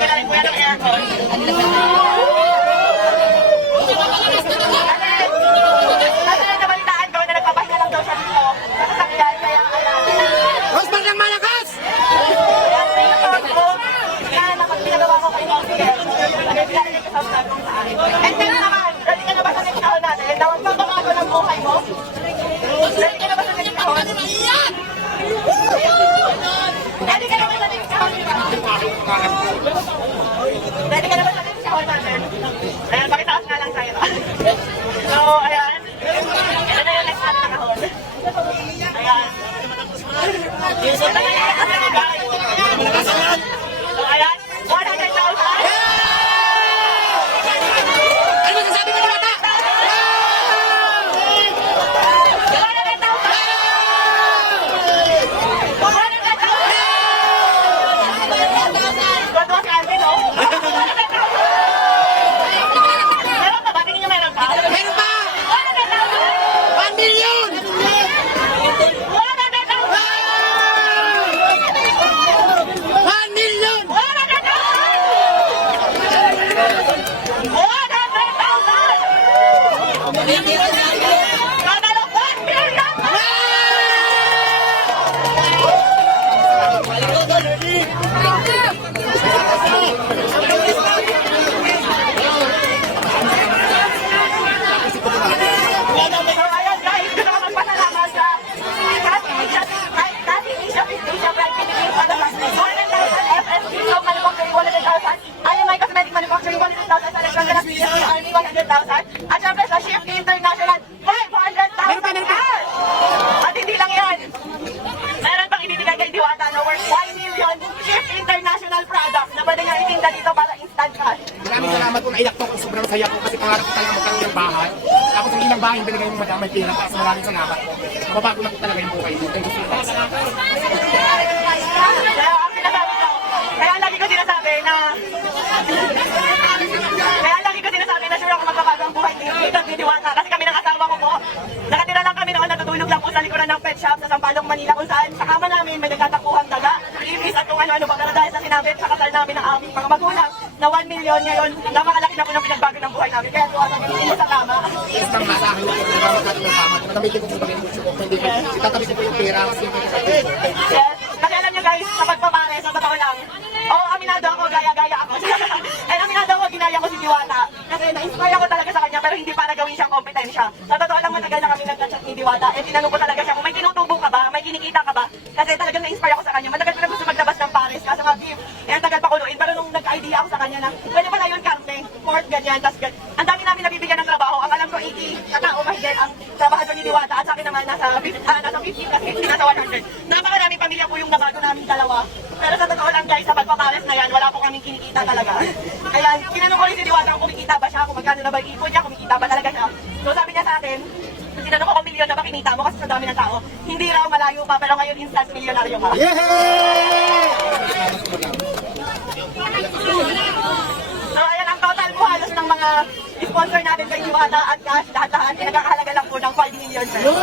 Kailangan ko yan ng aircon. Kasi nabalitaan ko na nagpapahinga lang daw siya dito. Nakasakyan, kaya ayan. Rosmar ng malakas! Kaya pinatawag ko na pinagawa ko kay Oxygen. Kaya pinalilig ko sa vlog kung saan. And then naman, ready ka na ba sa next taon natin? Tawag ka ba ako ng buhay mo? Ready ka na ba sa next taon? Ready ka na ba sa next taon? Ready ka na ba sa next taon natin? Ayan, pakitaas nga lang sa'yo. So, ayan. Ito na yung next natin na kahon. Ayan. So, ayan. 100,000. Ano masasabi mo na bata? 1 million! 1 million! At syempre sa Shift International, 500,000 cash! At hindi lang yan. Meron pang ibibigay kay Diwata na worth 1 million Shift International products na pwede nga itinda dito para instant cash. Maraming salamat po, naiyak po ako, sobrang saya po kasi pangarap ko talaga magkaroon ng bahay. Tapos ang ilang bahay, binigay yung madamay pera para sa maraming salamat po. Mababago na po talaga yung buhay mo. Thank you so much. Kaya ang sinasabi ko, kaya lagi ko sinasabi na sure ako magbabago ang buhay dito ni Diwata kasi kami ng asawa ko po. Nakatira lang kami noon, natutulog lang po sa likuran ng pet shop sa Sampaloc, Manila kung saan sa kama namin may nagkatakuhang daga, ibis at kung ano-ano pa pero dahil sa sinabit sa kasal namin ng aming mga magulang na 1 million ngayon, napakalaki na po ng pinagbago ng buhay namin. Kaya Diwata kami sa kama. Yes, ang masahe ko, nagawag natin ng kama. Matamitin ko po pag-inegosyo ko. Hindi ko, itatabi ko po yung pera. Yes, kasi alam nyo guys, sa pagpapare, sa totoo lang, aminado ako, gaya-gaya ako. And aminado ako, ginaya ko si Diwata. Kasi na-inspire ako talaga sa kanya pero hindi para gawin siyang kompetensya. Sa totoo lang matagal na kami nag-chat ni Diwata. And tinanong ko talaga siya kung may tinutubo ka ba, may kinikita ka ba. Kasi talagang na-inspire ako sa kanya. Matagal ko na gusto maglabas ng pares. Kaso nga, ang tagal pa kuluin. Pero nung nag-idea ako sa kanya na, pwede pala yun karne, pork, ganyan, tas ganyan. Ang dami namin nabibigyan ng trabaho. Ang alam ko, 80 katao mahigit ang trabaho ni Diwata. At sa akin naman, nasa 50 kasi hindi nasa 100. Napakaraming pamilya po yung nabago namin dalawa. Pero sa totoo lang guys, sa pagpapares na yan, wala po kaming kinikita talaga. Kaya tinanong ko rin si Diwata kung kumikita ba siya, kung magkano na ba yung ipon niya, kumikita ba talaga siya. So sabi niya sa akin, tinanong ko kung milyon na ba kinita mo kasi sa dami ng tao. Hindi raw, malayo pa, pero ngayon instant milyonaryo ka. So ayan, ang total po halos ng mga sponsor natin kay Diwata at cash, lahat-lahat, nagkakahalaga lang po ng 5 million pesos.